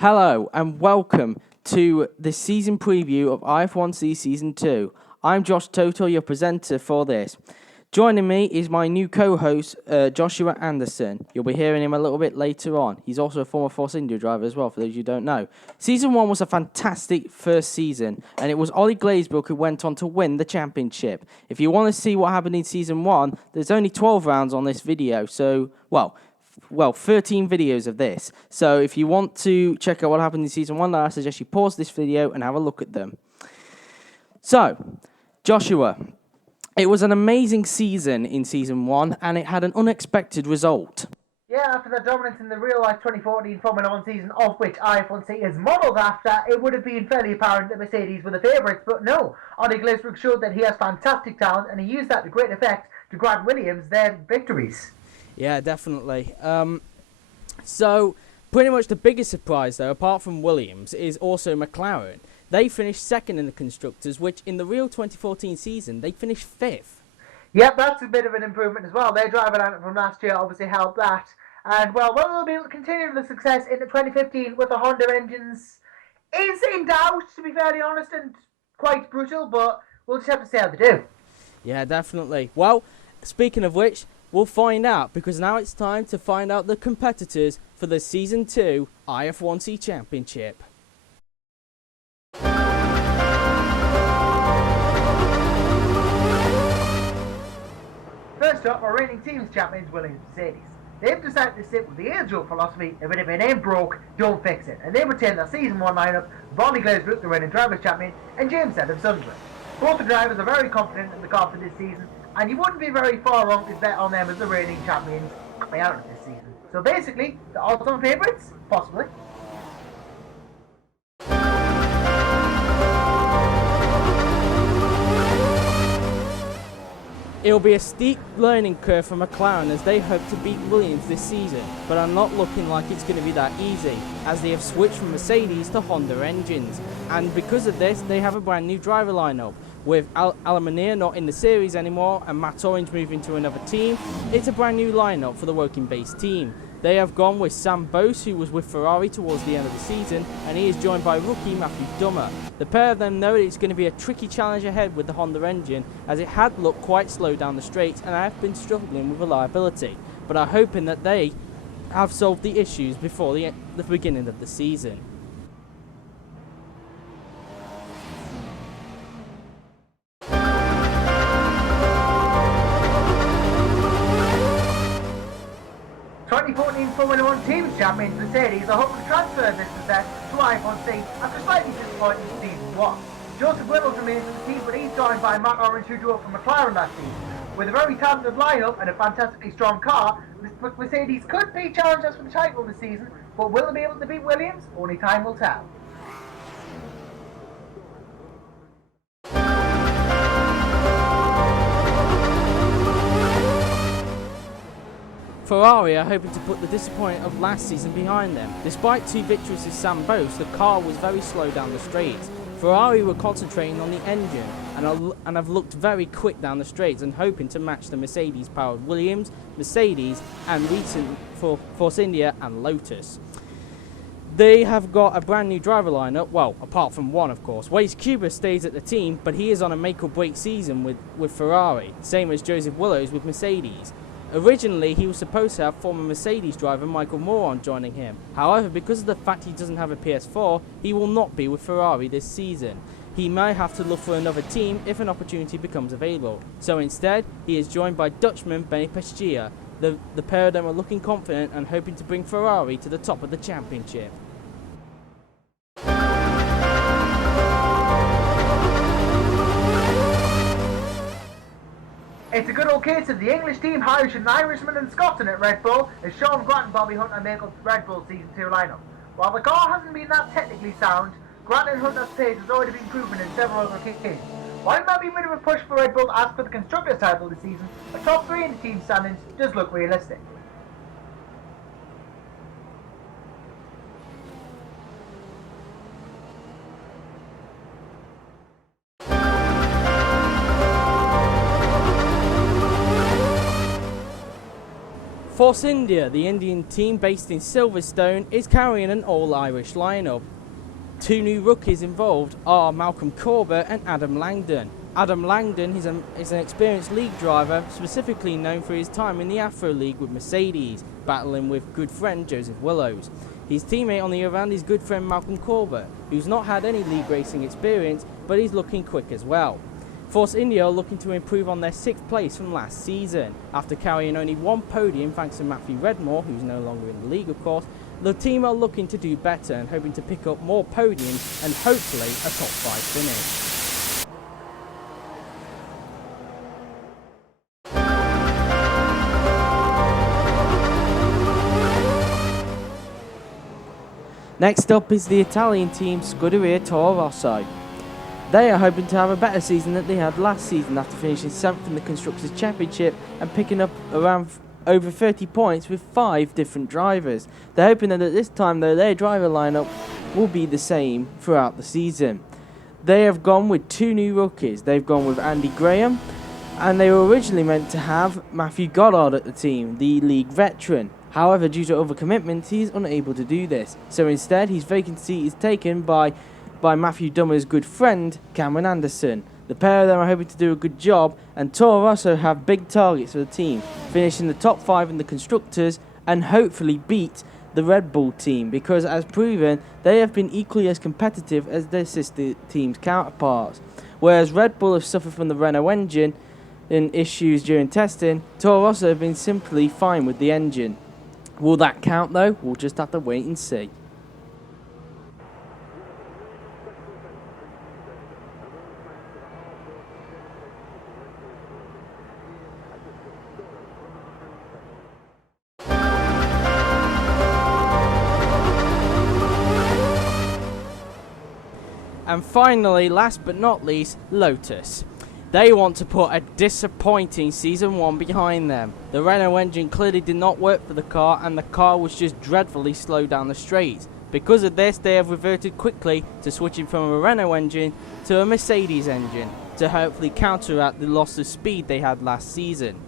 Hello and welcome to the season preview of IF1C Season 2. I'm Josh Toto, your presenter for this. Joining me is my new co-host, Joshua Anderson. You'll be hearing him a little bit later on. He's also a former Force India driver as well, for those who don't know. Season 1 was a fantastic first season, and it was Ollie Glazebrook who went on to win the championship. If you want to see what happened in Season 1, there's only 12 rounds on this video, so, well, 13 videos of this. So if you want to check out what happened in Season 1, I suggest you pause this video and have a look at them. So, Joshua, it was an amazing season in Season 1, and it had an unexpected result. Yeah, after the dominance in the real-life 2014 Formula 1 season, of which IF1C is modelled after, it would have been fairly apparent that Mercedes were the favourites, but no. Ollie Glazebrook showed that he has fantastic talent, and he used that to great effect to grant Williams their victories. Yeah, definitely. So, pretty much the biggest surprise, though, apart from Williams, is also McLaren. They finished second in the Constructors, which in the real 2014 season, they finished fifth. Yep, that's a bit of an improvement as well. Their driver lineup from last year obviously helped that. And, well, whether they'll be able to continue the success into 2015 with the Honda engines is in doubt, to be fairly honest, and quite brutal, but we'll just have to see how they do. Yeah, definitely. Well, speaking of which, we'll find out, because now it's time to find out the competitors for the Season 2 IF1C Championship. First up, our reigning teams champions, Williams Mercedes. They've decided to stick with the age-old philosophy of if it ain't broke, don't fix it. And they retain their Season 1 lineup, Ollie Glazebrook, the reigning drivers' champion, and James Head of Sunderland. Both the drivers are very confident in the car for this season, and you wouldn't be very far wrong to bet on them as the reigning champions coming out of this season. So basically, the odds-on favourites? Possibly. It'll be a steep learning curve for McLaren as they hope to beat Williams this season, but are not looking like it's going to be that easy, as they have switched from Mercedes to Honda engines. And because of this, they have a brand new driver lineup, with Alamanier not in the series anymore and Matt Orange moving to another team. It's a brand new lineup for the Woking based team. They have gone with Sam Bose, who was with Ferrari towards the end of the season, and he is joined by rookie Matthew Dummer. The pair of them know that it's going to be a tricky challenge ahead with the Honda engine, as it had looked quite slow down the straight and have been struggling with reliability, but are hoping that they have solved the issues before the beginning of the season. Formula 1 Teams champions Mercedes are hoping to transfer this success to IF1C after slightly disappointing Season 1. Joseph Whittles remains in the team, but he's joined by Matt Orange, who drove for McLaren last season. With a very talented lineup and a fantastically strong car, Mercedes could be challengers for the title this season, but will they be able to beat Williams? Only time will tell. Ferrari are hoping to put the disappointment of last season behind them. Despite 2 victories with Sam Bose, the car was very slow down the straights. Ferrari were concentrating on the engine and have looked very quick down the straights and hoping to match the Mercedes-powered Williams, Mercedes and recent Force India and Lotus. They have got a brand new driver lineup, well, apart from one of course. Waze Cuba stays at the team, but he is on a make or break season with Ferrari, same as Joseph Willows with Mercedes. Originally, he was supposed to have former Mercedes driver Michael Moron joining him. However, because of the fact he doesn't have a PS4, he will not be with Ferrari this season. He may have to look for another team if an opportunity becomes available. So instead, he is joined by Dutchman Benny Pescia. The pair of them are looking confident and hoping to bring Ferrari to the top of the championship. It's a good old case of the English team Irish and Irishman and Scotsman at Red Bull as Sean Grant and Bobby Hunter make up the Red Bull Season 2 lineup. While the car hasn't been that technically sound, Grant and Hunter's pace has already been proven in several other occasions. While it might be a bit of a push for Red Bull to ask for the Constructors' title this season, a top 3 in the team standings does look realistic. Force India, the Indian team based in Silverstone, is carrying an all-Irish lineup. Two new rookies involved are Malcolm Corbett and Adam Langdon. Adam Langdon is an experienced league driver, specifically known for his time in the Afro League with Mercedes, battling with good friend Joseph Willows. His teammate on the other hand is good friend Malcolm Corbett, who's not had any league racing experience, but he's looking quick as well. Force India are looking to improve on their 6th place from last season. After carrying only one podium thanks to Matthew Redmore, who's no longer in the league of course, the team are looking to do better and hoping to pick up more podiums and hopefully a top 5 finish. Next up is the Italian team Scuderia Toro Rosso. They are hoping to have a better season than they had last season after finishing 7th in the Constructors' Championship and picking up around over 30 points with 5 different drivers. They're hoping that at this time though their driver lineup will be the same throughout the season. They have gone with 2 new rookies. They've gone with Andy Graham, and they were originally meant to have Matthew Goddard at the team, the league veteran. However, due to other commitments, he is unable to do this. So instead, his vacancy is taken by Matthew Dummer's good friend, Cameron Anderson. The pair of them are hoping to do a good job, and Toro Rosso have big targets for the team, finishing the top 5 in the Constructors and hopefully beat the Red Bull team, because as proven, they have been equally as competitive as their sister team's counterparts. Whereas Red Bull have suffered from the Renault engine in issues during testing, Toro Rosso have been simply fine with the engine. Will that count though? We'll just have to wait and see. And finally, last but not least, Lotus. They want to put a disappointing Season 1 behind them. The Renault engine clearly did not work for the car, and the car was just dreadfully slow down the straight. Because of this, they have reverted quickly to switching from a Renault engine to a Mercedes engine to hopefully counteract the loss of speed they had last season.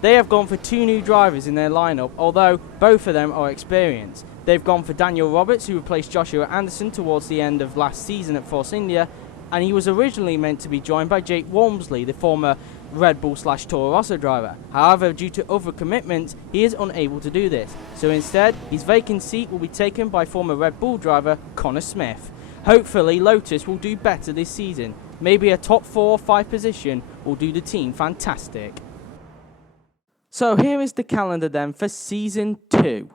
They have gone for 2 new drivers in their lineup, although both of them are experienced. They've gone for Daniel Roberts, who replaced Joshua Anderson towards the end of last season at Force India, and he was originally meant to be joined by Jake Walmsley, the former Red Bull/Toro Rosso driver. However, due to other commitments, he is unable to do this. So instead, his vacant seat will be taken by former Red Bull driver Connor Smith. Hopefully, Lotus will do better this season. Maybe a top 4 or 5 position will do the team fantastic. So here is the calendar then for Season 2.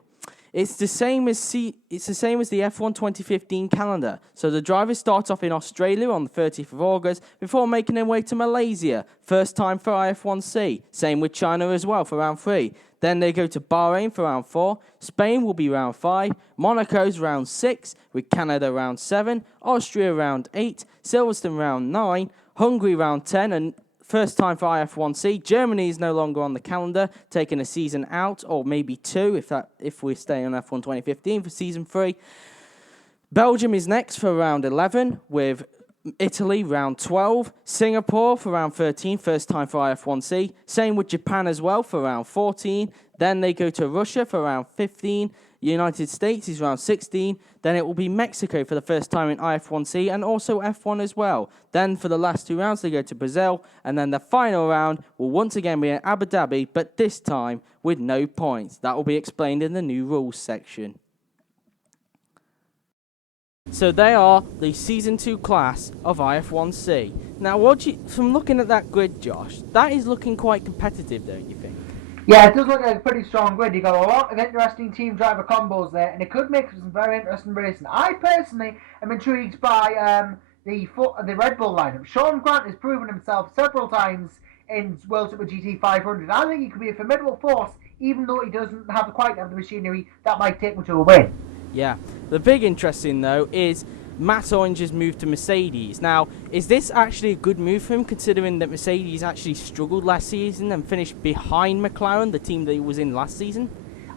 It's the same as the F1 2015 calendar. So the drivers start off in Australia on the 30th of August before making their way to Malaysia. First time for IF1C. Same with China as well for round 3. Then they go to Bahrain for round 4. Spain will be round 5. Monaco's round 6. With Canada round 7. Austria round 8. Silverstone round 9. Hungary round 10. And first time for IF1C. Germany is no longer on the calendar, taking a season out, or maybe 2 if we stay on F1 2015 for Season 3. Belgium is next for round 11, with Italy round 12. Singapore for round 13, first time for IF1C. Same with Japan as well for round 14. Then they go to Russia for round 15. United States is round 16. Then it will be Mexico for the first time in IF1C and also F1 as well. Then for the last 2 rounds they go to Brazil, and then the final round will once again be in Abu Dhabi, but this time with no points. That will be explained in the new rules section. So they are the Season 2 class of IF1C. Now, from looking at that grid, Josh, that is looking quite competitive, don't you think? Yeah, it does look like a pretty strong grid. You got a lot of interesting team driver combos there, and it could make some very interesting racing. I personally am intrigued by the Red Bull lineup. Sean Grant has proven himself several times in World Super GT 500. I think he could be a formidable force, even though he doesn't quite have the machinery that might take him to a win. Yeah, the big interesting though is Matt Orange's move to Mercedes. Now, is this actually a good move for him, considering that Mercedes actually struggled last season and finished behind McLaren, the team that he was in last season?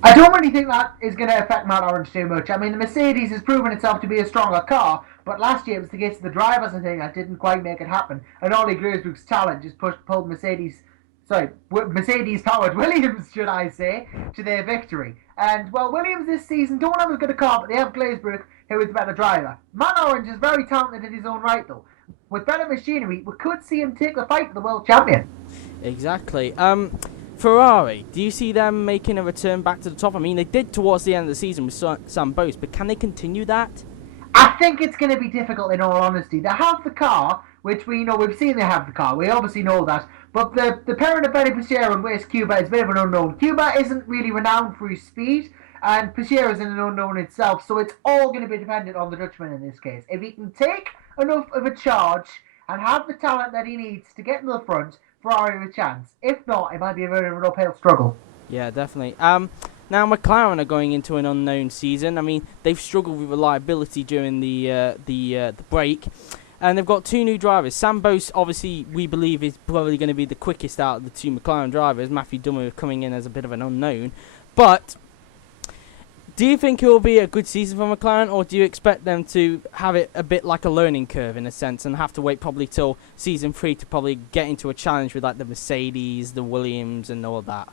I don't really think that is going to affect Matt Orange too much. I mean, the Mercedes has proven itself to be a stronger car, but last year it was the case of the drivers, I think, that didn't quite make it happen. And Ollie Grosbrook's talent just pulled Mercedes Mercedes-powered Williams, should I say, to their victory. And, well, Williams this season don't have as good a car, but they have Glazebrook, who is the better driver. Man Orange is very talented in his own right, though. With better machinery, we could see him take the fight to the world champion. Exactly. Ferrari, do you see them making a return back to the top? I mean, they did towards the end of the season with Sam Bose, but can they continue that? I think it's going to be difficult, in all honesty. They have the car, which we've seen they have the car. We obviously know that. But the parent of Benny Pichero and West Cuba is a bit of an unknown. Cuba isn't really renowned for his speed, and Pichero is an unknown itself. So it's all going to be dependent on the Dutchman in this case. If he can take enough of a charge and have the talent that he needs to get to the front, Ferrari have a chance. If not, it might be a very uphill struggle. Yeah, definitely. Now McLaren are going into an unknown season. I mean, they've struggled with reliability during the break, and they've got two new drivers. Sam Bose, obviously, we believe is probably going to be the quickest out of the two McLaren drivers. Matthew Dummer coming in as a bit of an unknown. But do you think it will be a good season for McLaren, or do you expect them to have it a bit like a learning curve in a sense and have to wait probably till season 3 to probably get into a challenge with like the Mercedes, the Williams, and all that?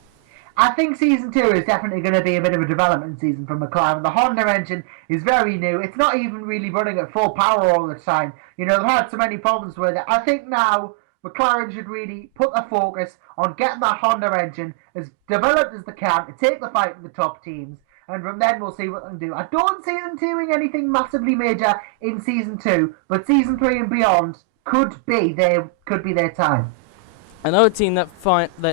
I think Season 2 is definitely going to be a bit of a development season for McLaren. The Honda engine is very new. It's not even really running at full power all the time. You know, they've had so many problems with it. I think now McLaren should really put their focus on getting that Honda engine as developed as they can to take the fight with the top teams. And from then we'll see what they can do. I don't see them doing anything massively major in Season 2, but Season 3 and beyond could be their time. Another team that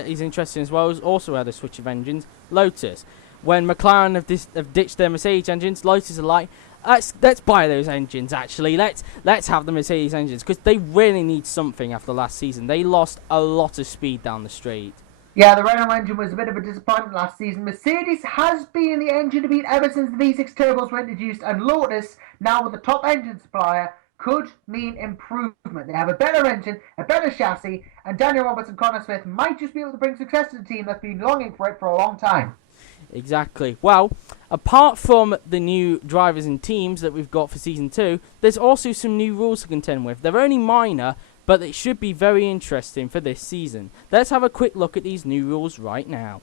is interesting as well has also had a switch of engines, Lotus. When McLaren have ditched their Mercedes engines, Lotus are like, let's buy those engines actually. Let's have the Mercedes engines, because they really need something after last season. They lost a lot of speed down the straight. Yeah, the Renault engine was a bit of a disappointment last season. Mercedes has been the engine to beat ever since the V6 turbos were introduced, and Lotus, now with the top engine supplier, could mean improvement. They have a better engine, a better chassis, and Daniel Roberts and Connor Smith might just be able to bring success to the team that's been longing for it for a long time. Exactly. Well, apart from the new drivers and teams that we've got for Season 2, there's also some new rules to contend with. They're only minor, but it should be very interesting for this season. Let's have a quick look at these new rules right now.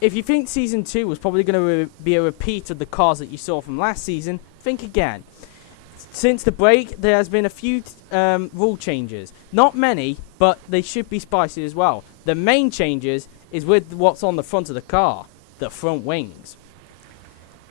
If you think Season 2 was probably going to be a repeat of the cars that you saw from last season, think again. Since the break, there has been a few rule changes. Not many, but they should be spicy as well. The main changes is with what's on the front of the car, the front wings.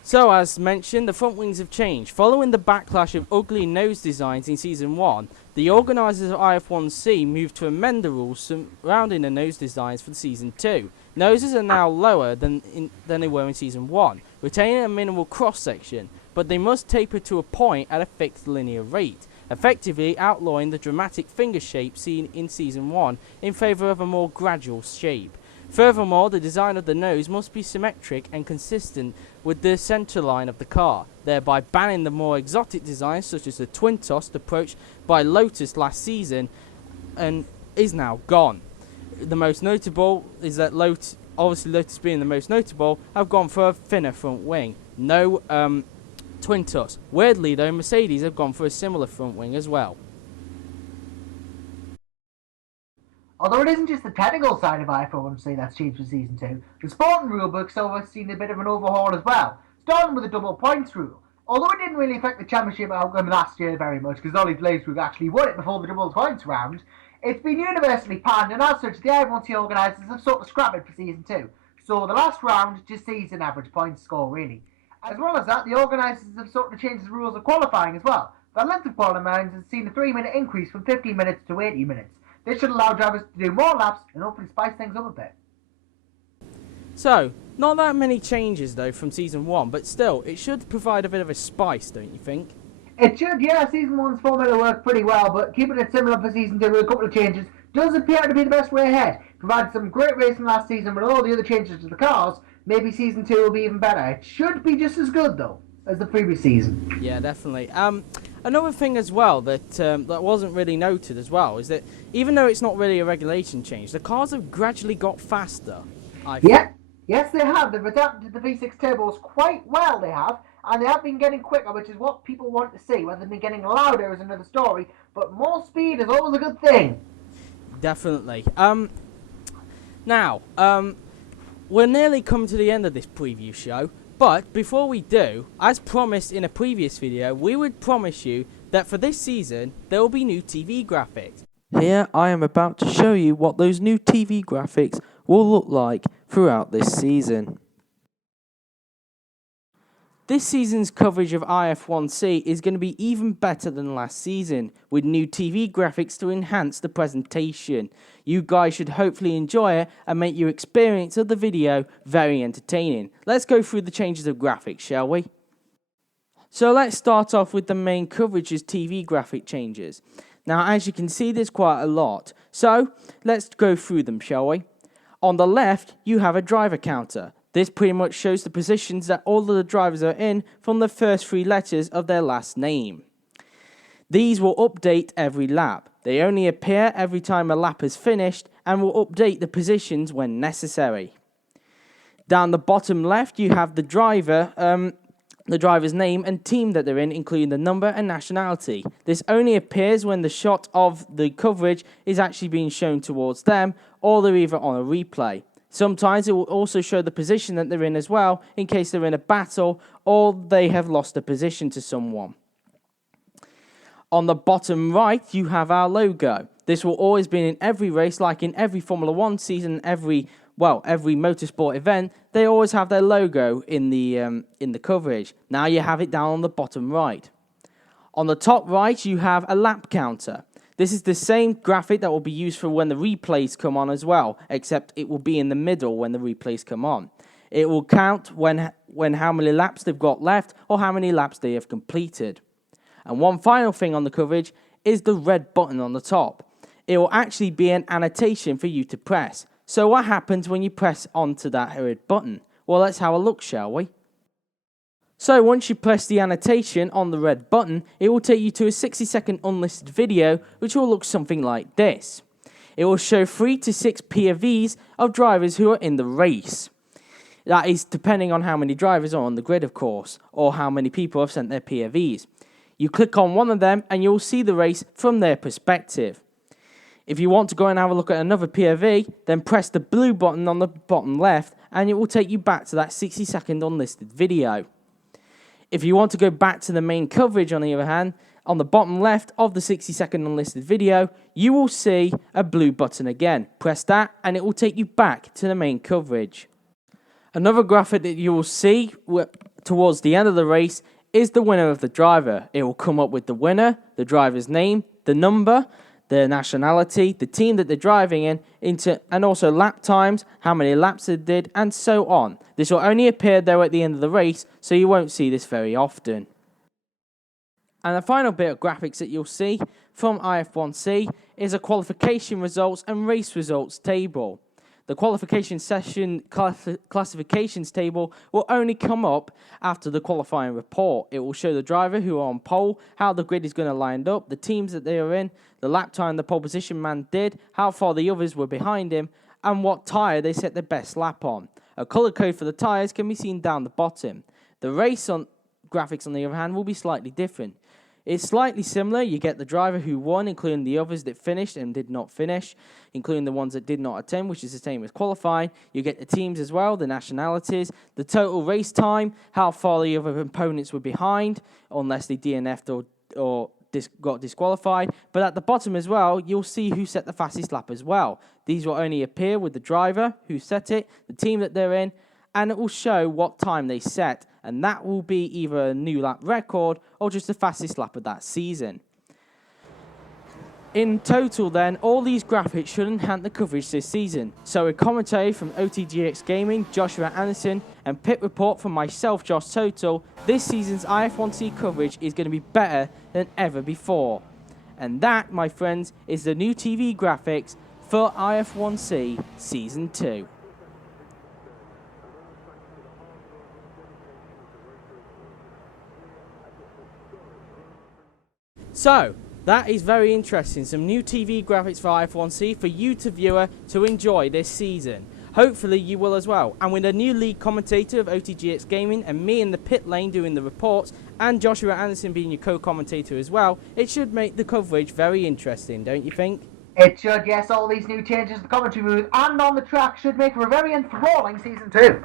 So, as mentioned, the front wings have changed. Following the backlash of ugly nose designs in Season 1, the organisers of IF1C moved to amend the rules surrounding the nose designs for Season 2. Noses are now lower than they were in Season 1, retaining a minimal cross-section, but they must taper to a point at a fixed linear rate, effectively outlawing the dramatic finger shape seen in Season 1 in favour of a more gradual shape. Furthermore, the design of the nose must be symmetric and consistent with the centre line of the car, thereby banning the more exotic designs such as the twin tossed approach by Lotus last season and is now gone. The most notable is that Lotus being the most notable, have gone for a thinner front wing. No twin toss. Weirdly though, Mercedes have gone for a similar front wing as well. Although it isn't just the technical side of IF1C that's changed for Season 2, the sporting rulebook's has seen a bit of an overhaul as well, starting with the double points rule. Although it didn't really affect the championship outcome last year very much, because Ollie Glazebrook actually won it before the double points round, it's been universally panned, and as such, the IF1C organisers have sort of scrapped it for Season 2. So the last round just sees an average point score, really. As well as that, the organisers have sort of changed the rules of qualifying as well. The length of qualifying has seen a 3-minute increase from 15 minutes to 80 minutes. This should allow drivers to do more laps and hopefully spice things up a bit. So, not that many changes though from Season 1, but still, it should provide a bit of a spice, don't you think? It should, yeah. Season 1's formula worked pretty well, but keeping it similar for Season 2 with a couple of changes does appear to be the best way ahead. Provided some great racing last season with all the other changes to the cars, maybe Season 2 will be even better. It should be just as good though as the previous season. Yeah, definitely. Another thing as well that wasn't really noted as well is that even though it's not really a regulation change, the cars have gradually got faster. Yeah, yes they have. They've adapted to the V6 turbos quite well, they have. And they have been getting quicker, which is what people want to see. Whether they've been getting louder is another story, but more speed is always a good thing. definitely. Now, we're nearly coming to the end of this preview show, but before we do, as promised in a previous video, we would promise you that for this season, there will be new TV graphics. Here I am about to show you what those new TV graphics will look like throughout this season. This season's coverage of IF1C is going to be even better than last season, with new TV graphics to enhance the presentation. You guys should hopefully enjoy it and make your experience of the video very entertaining. Let's go through the changes of graphics, shall we? So let's start off with the main coverage's TV graphic changes. Now, as you can see, there's quite a lot. So let's go through them, shall we? On the left, you have a driver counter. This pretty much shows the positions that all of the drivers are in from the first 3 letters of their last name. These will update every lap. They only appear every time a lap is finished and will update the positions when necessary. Down the bottom left, you have the driver's name and team that they're in, including the number and nationality. This only appears when the shot of the coverage is actually being shown towards them, or they're either on a replay. Sometimes it will also show the position that they're in as well, in case they're in a battle or they have lost a position to someone. On the bottom right, you have our logo. This will always be in every race, like in every Formula 1 season, every motorsport event. They always have their logo in the coverage. Now you have it down on the bottom right. On the top right, you have a lap counter. This is the same graphic that will be used for when the replays come on as well, except it will be in the middle when the replays come on. It will count when how many laps they've got left or how many laps they have completed. And one final thing on the coverage is the red button on the top. It will actually be an annotation for you to press. So what happens when you press onto that red button? Well, let's have a look, shall we? So once you press the annotation on the red button, it will take you to a 60-second unlisted video, which will look something like this. It will show 3 to 6 POVs of drivers who are in the race. That is depending on how many drivers are on the grid, of course, or how many people have sent their POVs. You click on one of them and you'll see the race from their perspective. If you want to go and have a look at another POV, then press the blue button on the bottom left and it will take you back to that 60-second unlisted video. If you want to go back to the main coverage, on the other hand, on the bottom left of the 60-second unlisted video, you will see a blue button again. Press that and it will take you back to the main coverage. Another graphic that you will see towards the end of the race is the winner of the driver. It will come up with the winner, the driver's name, the number, their nationality, the team that they're driving in, and also lap times, how many laps they did, and so on. This will only appear though at the end of the race, so you won't see this very often. And the final bit of graphics that you'll see from IF1C is a qualification results and race results table. The qualification session classifications table will only come up after the qualifying report. It will show the driver who are on pole, how the grid is going to line up, the teams that they are in, the lap time the pole position man did, how far the others were behind him, and what tyre they set their best lap on. A colour code for the tyres can be seen down the bottom. The race graphics, on the other hand, will be slightly different. It's slightly similar. You get the driver who won, including the others that finished and did not finish, including the ones that did not attend, which is the same as qualifying. You get the teams as well, the nationalities, the total race time, how far the other opponents were behind, unless they DNF'd or got disqualified. But at the bottom as well, you'll see who set the fastest lap as well. These will only appear with the driver who set it, the team that they're in, and it will show what time they set, and that will be either a new lap record or just the fastest lap of that season. In total then, all these graphics should enhance the coverage this season. So a commentary from OTGX Gaming, Joshua Anderson, and pit report from myself, Josh Total, this season's IF1C coverage is going to be better than ever before. And that, my friends, is the new TV graphics for IF1C Season 2. So, that is very interesting. Some new TV graphics for IF1C for you, the viewer, to enjoy this season. Hopefully you will as well. And with a new lead commentator of OTGX Gaming and me in the pit lane doing the reports and Joshua Anderson being your co-commentator as well, it should make the coverage very interesting, don't you think? It should, yes. All these new changes in the commentary booth and on the track should make for a very enthralling season 2.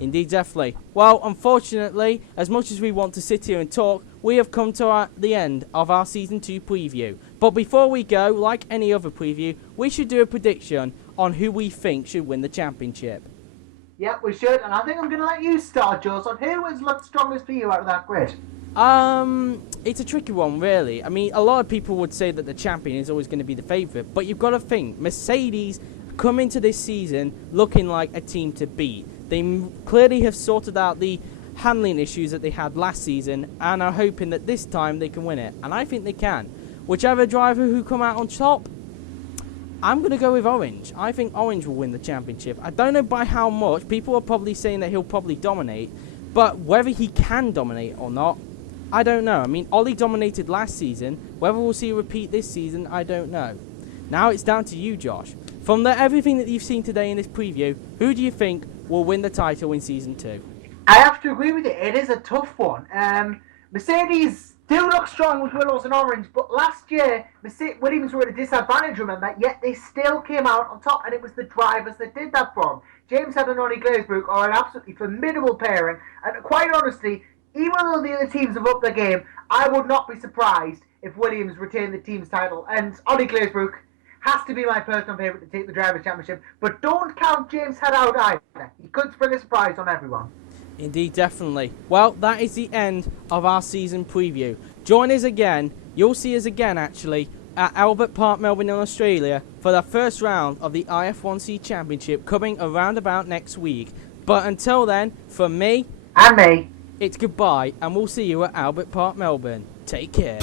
Indeed, definitely. Well, unfortunately, as much as we want to sit here and talk, we have come to the end of our Season 2 preview. But before we go, like any other preview, we should do a prediction on who we think should win the championship. Yep, we should. And I think I'm going to let you start, Jules, on who has looked strongest for you out of that grid. It's a tricky one, really. I mean, a lot of people would say that the champion is always going to be the favourite, but you've got to think, Mercedes come into this season looking like a team to beat. They clearly have sorted out the handling issues that they had last season and are hoping that this time they can win it, and I think they can. Whichever driver who come out on top, I'm going to go with Orange. I think Orange will win the championship. I don't know by how much. People are probably saying that he'll probably dominate, but whether he can dominate or not, I don't know. I mean, Ollie dominated last season. Whether we'll see a repeat this season, I don't know. Now it's down to you, Josh. From everything that you've seen today in this preview, who do you think will win the title in Season 2? I have to agree with you. It is a tough one. Mercedes do look strong with Willows and Orange, but last year, Williams were at a disadvantage, remember, yet they still came out on top, and it was the drivers that did that for them. James Head and Ollie Glazebrook are an absolutely formidable pairing, and quite honestly, even though the other teams have upped their game, I would not be surprised if Williams retained the team's title. And Ollie Glazebrook has to be my personal favourite to take the Drivers' Championship. But don't count James Head out either. He could spring a surprise on everyone. Indeed, definitely. Well, that is the end of our season preview. Join us again. You'll see us again, actually, at Albert Park, Melbourne in Australia for the first round of the IF1C Championship coming around about next week. But until then, from me and me, it's goodbye, and we'll see you at Albert Park, Melbourne. Take care.